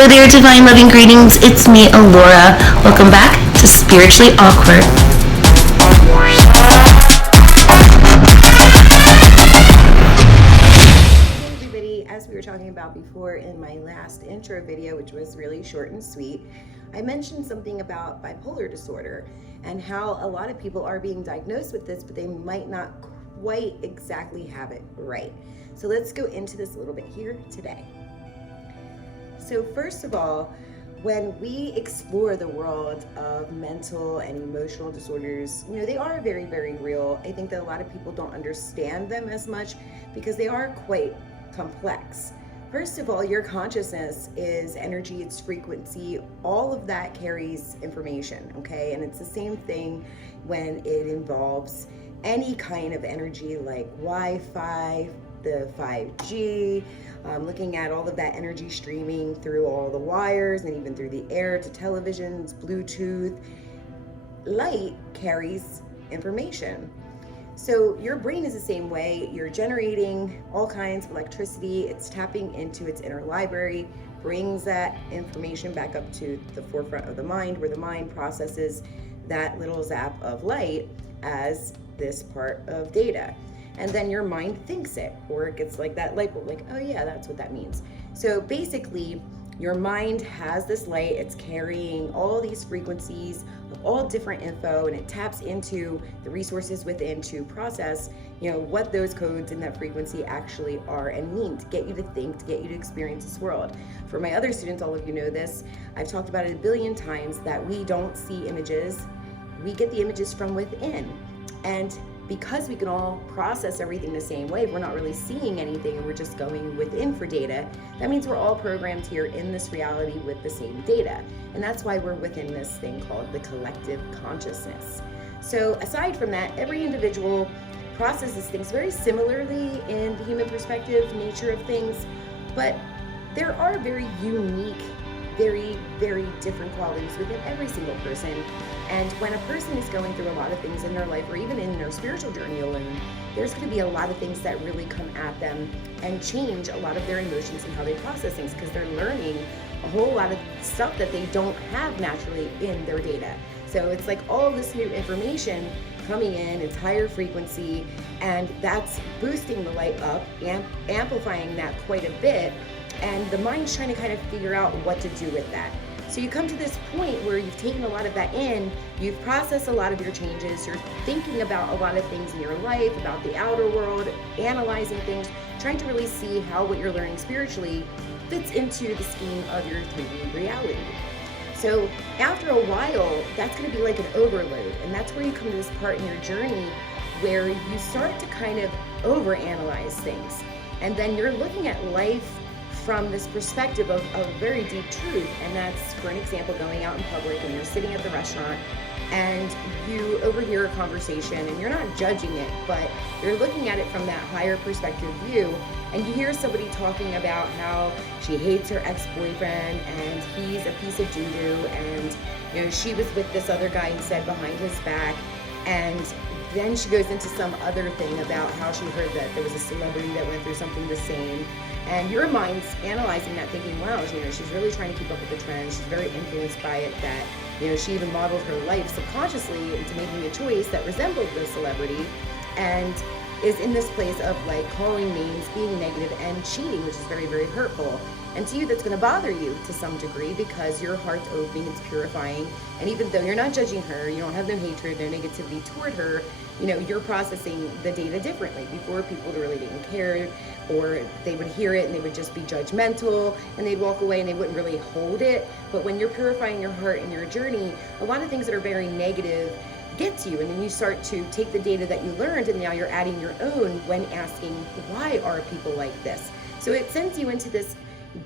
Hello there, divine loving greetings. It's me, Alura. Welcome back to Spiritually Awkward. Hey everybody, as we were talking about before in my last intro video, which was really short and sweet, I mentioned something about bipolar disorder and how a lot of people are being diagnosed with this, but they might not quite exactly have it right. So let's go into this a little bit here today. So first of all, when we explore the world of mental and emotional disorders, they are very, very real. I think that a lot of people don't understand them as much because they are quite complex. First of all, your consciousness is energy, it's frequency, all of that carries information, okay? And it's the same thing when it involves any kind of energy like Wi-Fi, the 5G, looking at all of that energy streaming through all the wires and even through the air to televisions, Bluetooth. Light carries information. So your brain is the same way. You're generating all kinds of electricity. It's tapping into its inner library, brings that information back up to the forefront of the mind, where the mind processes that little zap of light as this part of data. And then your mind thinks it, or it gets like that light bulb, like, oh yeah, that's what that means. So basically, your mind has this light, it's carrying all these frequencies of all different info, and it taps into the resources within to process, what those codes and that frequency actually are and mean to get you to think, to get you to experience this world. For my other students, all of you know this, I've talked about it a billion times, that we don't see images, we get the images from within. And because we can all process everything the same way, we're not really seeing anything and we're just going within for data, that means we're all programmed here in this reality with the same data. And that's why we're within this thing called the collective consciousness. So aside from that, every individual processes things very similarly in the human perspective, nature of things, but there are very unique, very, very different qualities within every single person. And when a person is going through a lot of things in their life, or even in their spiritual journey alone, there's going to be a lot of things that really come at them and change a lot of their emotions and how they process things, because they're learning a whole lot of stuff that they don't have naturally in their data. So it's like all this new information coming in, it's higher frequency, and that's boosting the light up and amplifying that quite a bit. And the mind's trying to kind of figure out what to do with that. So you come to this point where you've taken a lot of that in, you've processed a lot of your changes, you're thinking about a lot of things in your life, about the outer world, analyzing things, trying to really see how what you're learning spiritually fits into the scheme of your 3D reality. So after a while, that's going to be like an overload. And that's where you come to this part in your journey where you start to kind of overanalyze things. And then you're looking at life from this perspective of very deep truth. And that's, for an example, going out in public and you're sitting at the restaurant and you overhear a conversation and you're not judging it, but you're looking at it from that higher perspective view, and you hear somebody talking about how she hates her ex-boyfriend and he's a piece of doo-doo, and she was with this other guy instead behind his back, and then she goes into some other thing about how she heard that there was a celebrity that went through something the same. And your mind's analyzing that, thinking, wow, she's really trying to keep up with the trends. She's very influenced by it, that, she even modeled her life subconsciously into making a choice that resembled the celebrity, and is in this place of like calling names, being negative, and cheating, which is very, very hurtful. And to you, that's going to bother you to some degree because your heart's opening, it's purifying. And even though you're not judging her, you don't have no hatred, no negativity toward her, you're processing the data differently. Before, people really didn't care, or they would hear it and they would just be judgmental and they'd walk away and they wouldn't really hold it. But when you're purifying your heart and your journey, a lot of things that are very negative get to you, and then you start to take the data that you learned and now you're adding your own when asking, why are people like this? So it sends you into this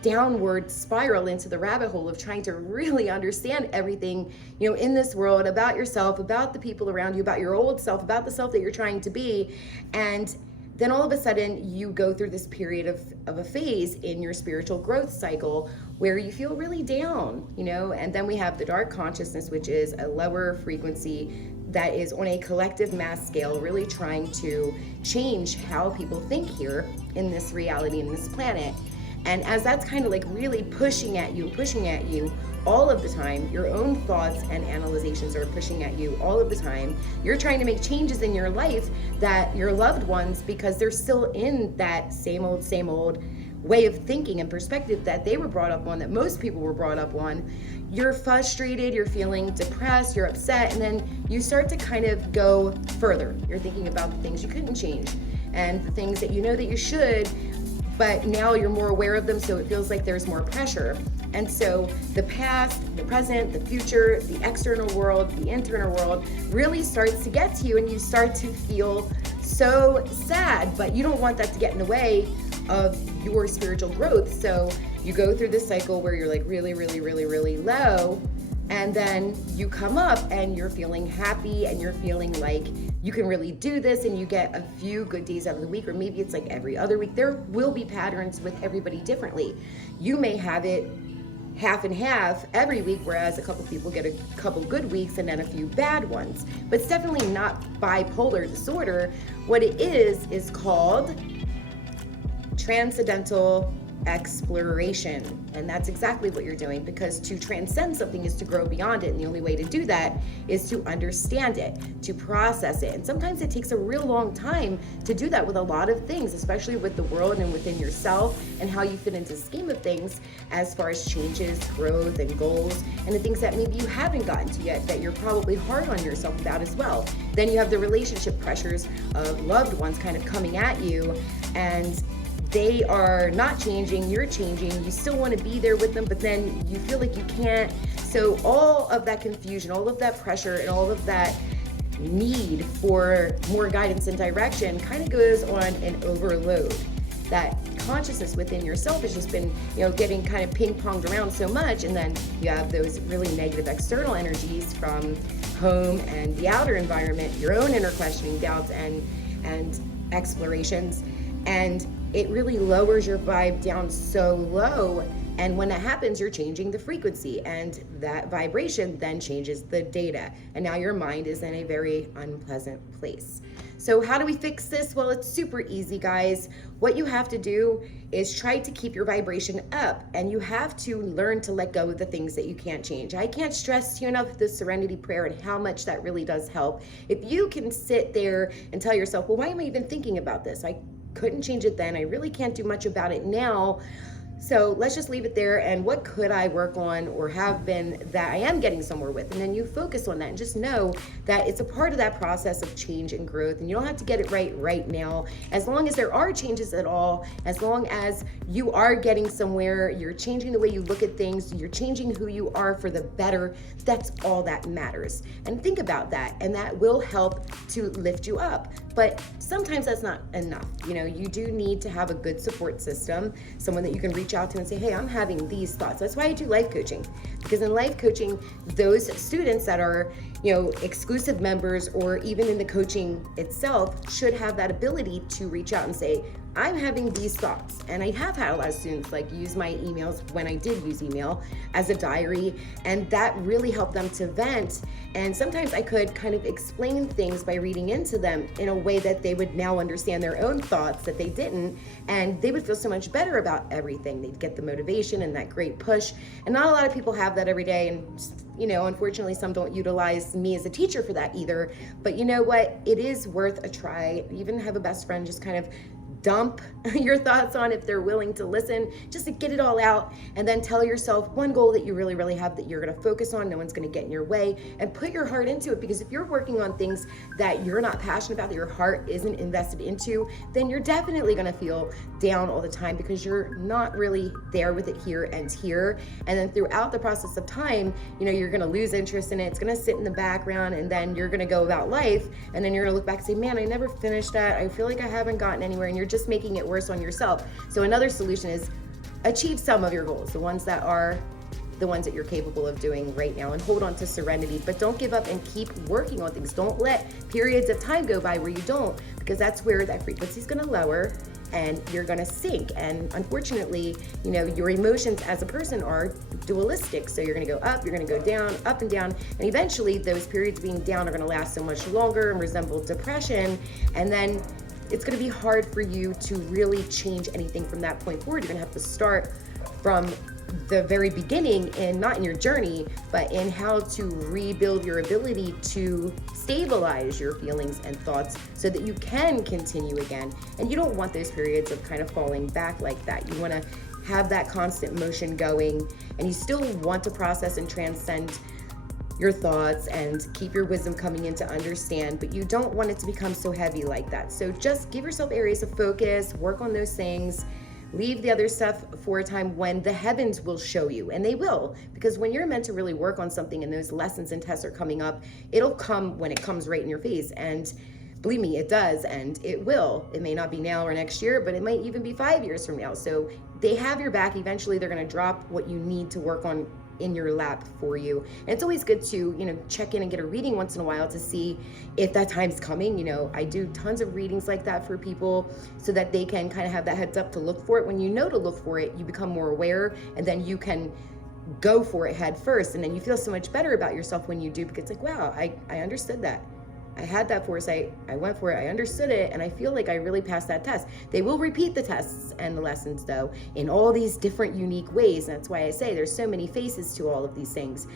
downward spiral, into the rabbit hole of trying to really understand everything, in this world, about yourself, about the people around you, about your old self, about the self that you're trying to be. And then all of a sudden you go through this period of a phase in your spiritual growth cycle where you feel really down, and then we have the dark consciousness, which is a lower frequency that is on a collective mass scale, really trying to change how people think here in this reality, in this planet. And as that's kind of like really pushing at you all of the time, your own thoughts and analyzations are pushing at you all of the time. You're trying to make changes in your life that your loved ones, because they're still in that same old way of thinking and perspective that they were brought up on, that most people were brought up on. You're frustrated, you're feeling depressed, you're upset, and then you start to kind of go further. You're thinking about the things you couldn't change and the things that you know that you should, but now you're more aware of them, so it feels like there's more pressure. And so the past, the present, the future, the external world, the internal world really starts to get to you, and you start to feel so sad, but you don't want that to get in the way of your spiritual growth. So you go through this cycle where you're like really low, and then you come up and you're feeling happy and you're feeling like you can really do this, and you get a few good days out of the week, or maybe it's like every other week. There will be patterns with everybody differently. You may have it half and half every week, whereas a couple people get a couple good weeks and then a few bad ones. But it's definitely not bipolar disorder. What it is called transcendental exploration. And that's exactly what you're doing, because to transcend something is to grow beyond it. And the only way to do that is to understand it, to process it. And sometimes it takes a real long time to do that with a lot of things, especially with the world and within yourself and how you fit into the scheme of things as far as changes, growth, and goals, and the things that maybe you haven't gotten to yet that you're probably hard on yourself about as well. Then you have the relationship pressures of loved ones kind of coming at you, and they are not changing, you're changing, you still want to be there with them, but then you feel like you can't. So all of that confusion, all of that pressure, and all of that need for more guidance and direction kind of goes on an overload. That consciousness within yourself has just been, getting kind of ping-ponged around so much, and then you have those really negative external energies from home and the outer environment, your own inner questioning, doubts, and explorations, and it really lowers your vibe down so low. And when that happens, you're changing the frequency, and that vibration then changes the data. And now your mind is in a very unpleasant place. So how do we fix this? Well, it's super easy, guys. What you have to do is try to keep your vibration up, and you have to learn to let go of the things that you can't change. I can't stress to you enough the serenity prayer and how much that really does help. If you can sit there and tell yourself, well, why am I even thinking about this? I couldn't change it then. I really can't do much about it now. So let's just leave it there. And what could I work on or have been that I am getting somewhere with? And then you focus on that and just know that it's a part of that process of change and growth. And you don't have to get it right now. As long as there are changes at all, as long as you are getting somewhere, you're changing the way you look at things, you're changing who you are for the better, that's all that matters. And think about that. And that will help to lift you up. But sometimes that's not enough. You do need to have a good support system, someone that you can reach out to and say, hey, I'm having these thoughts. That's why I do life coaching, because in life coaching, those students that are, exclusive members, or even in the coaching itself, should have that ability to reach out and say, I'm having these thoughts. And I have had a lot of students use my emails, when I did use email, as a diary, and that really helped them to vent. And sometimes I could kind of explain things by reading into them in a way that they would now understand their own thoughts that they didn't, and they would feel so much better about everything. They'd get the motivation and that great push. And not a lot of people have that every day, and unfortunately some don't utilize me as a teacher for that either. But you know what? It is worth a try. Even have a best friend just kind of dump your thoughts on, if they're willing to listen, just to get it all out, and then tell yourself one goal that you really have that you're going to focus on. No one's going to get in your way, and put your heart into it. Because if you're working on things that you're not passionate about, that your heart isn't invested into, then you're definitely going to feel down all the time, because you're not really there with it here and here. And then throughout the process of time, you're going to lose interest in it. It's going to sit in the background, and then you're going to go about life, and then you're going to look back and say, man, I never finished that. I feel like I haven't gotten anywhere, and you're just making it worse on yourself. So another solution is achieve some of your goals, the ones that you're capable of doing right now, and hold on to serenity. But don't give up, and keep working on things. Don't let periods of time go by where you don't, because that's where that frequency is going to lower and you're going to sink. And unfortunately, your emotions as a person are dualistic. So you're going to go up, you're going to go down, up and down. And eventually those periods being down are going to last so much longer and resemble depression. And then it's going to be hard for you to really change anything from that point forward. You're going to have to start from the very beginning, and not in your journey, but in how to rebuild your ability to stabilize your feelings and thoughts so that you can continue again. And you don't want those periods of kind of falling back like that. You want to have that constant motion going, and you still want to process and transcend your thoughts and keep your wisdom coming in to understand, but you don't want it to become so heavy like that. So just give yourself areas of focus, work on those things. Leave the other stuff for a time when the heavens will show you, and they will, because when you're meant to really work on something and those lessons and tests are coming up, it'll come when it comes right in your face. And believe me, it does, and it will. It may not be now or next year, but it might even be 5 years from now. So they have your back. Eventually, they're going to drop what you need to work on in your lap for you. And it's always good to, check in and get a reading once in a while to see if that time's coming. I do tons of readings like that for people so that they can kind of have that heads up to look for it. When you know to look for it, you become more aware, and then you can go for it head first. And then you feel so much better about yourself when you do, because it's like, wow, I understood that. I had that foresight, I went for it, I understood it, and I feel like I really passed that test. They will repeat the tests and the lessons, though, in all these different unique ways. And that's why I say there's so many faces to all of these things.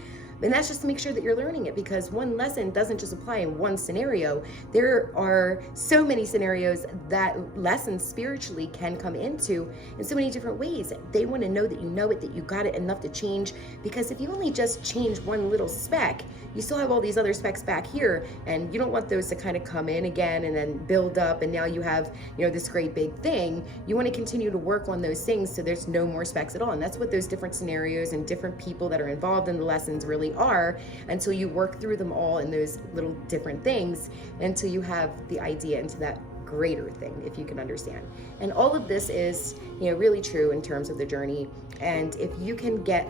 And that's just to make sure that you're learning it, because one lesson doesn't just apply in one scenario. There are so many scenarios that lessons spiritually can come into in so many different ways. They want to know that you know it, that you got it enough to change, because if you only just change one little speck, you still have all these other specks back here, and you don't want those to kind of come in again and then build up, and now you have, this great big thing. You want to continue to work on those things so there's no more specks at all. And that's what those different scenarios and different people that are involved in the lessons really are, until you work through them all in those little different things until you have the idea into that greater thing, if you can understand. And all of this is, really true in terms of the journey. And if you can get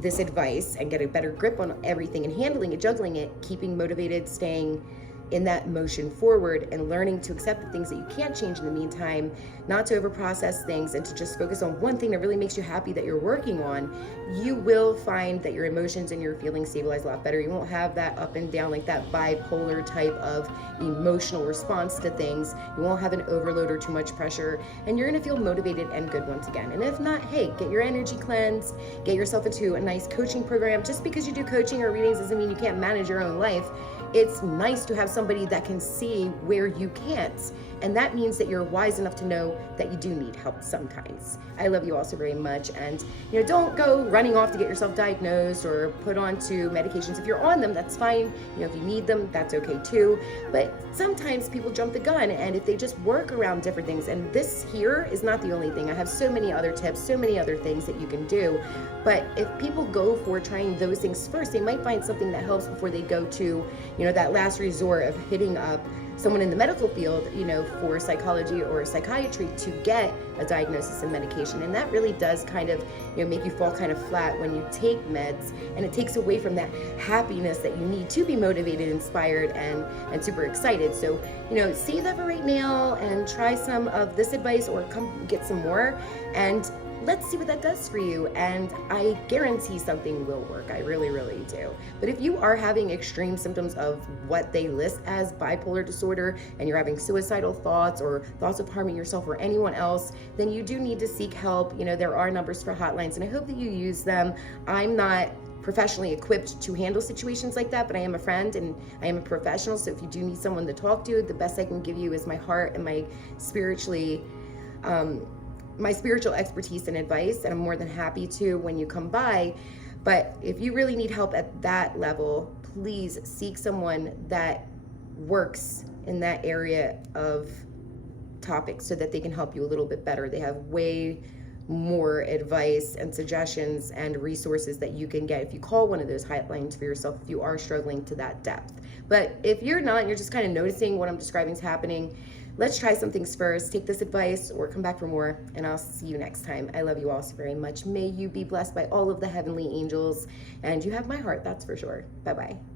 this advice and get a better grip on everything and handling it, juggling it, keeping motivated, staying in that motion forward, and learning to accept the things that you can't change in the meantime, not to overprocess things, and to just focus on one thing that really makes you happy that you're working on, you will find that your emotions and your feelings stabilize a lot better. You won't have that up and down, like that bipolar type of emotional response to things. You won't have an overload or too much pressure, and you're gonna feel motivated and good once again. And if not, hey, get your energy cleansed, get yourself into a nice coaching program. Just because you do coaching or readings doesn't mean you can't manage your own life. It's nice to have somebody that can see where you can't. And that means that you're wise enough to know that you do need help sometimes. I love you all so very much. And, don't go running off to get yourself diagnosed or put onto medications. If you're on them, that's fine. If you need them, that's okay too. But sometimes people jump the gun, and if they just work around different things, and this here is not the only thing. I have so many other tips, so many other things that you can do. But if people go for trying those things first, they might find something that helps before they go to, that last resort of hitting up someone in the medical field, for psychology or psychiatry to get a diagnosis and medication. And that really does kind of, make you fall kind of flat when you take meds, and it takes away from that happiness that you need to be motivated, inspired, and super excited. So, save that for right now and try some of this advice, or come get some more, and let's see what that does for you. And I guarantee something will work. I really, really do. But if you are having extreme symptoms of what they list as bipolar disorder, and you're having suicidal thoughts or thoughts of harming yourself or anyone else, then you do need to seek help. There are numbers for hotlines, and I hope that you use them. I'm not professionally equipped to handle situations like that, but I am a friend and I am a professional. So if you do need someone to talk to, the best I can give you is my heart and my spiritual expertise and advice, and I'm more than happy to when you come by. But if you really need help at that level, please seek someone that works in that area of topics so that they can help you a little bit better. They have way more advice and suggestions and resources that you can get if you call one of those hotlines for yourself, if you are struggling to that depth. But if you're not, and you're just kind of noticing what I'm describing is happening, let's try some things first. Take this advice or come back for more, and I'll see you next time. I love you all so very much. May you be blessed by all of the heavenly angels, and you have my heart, that's for sure. Bye-bye.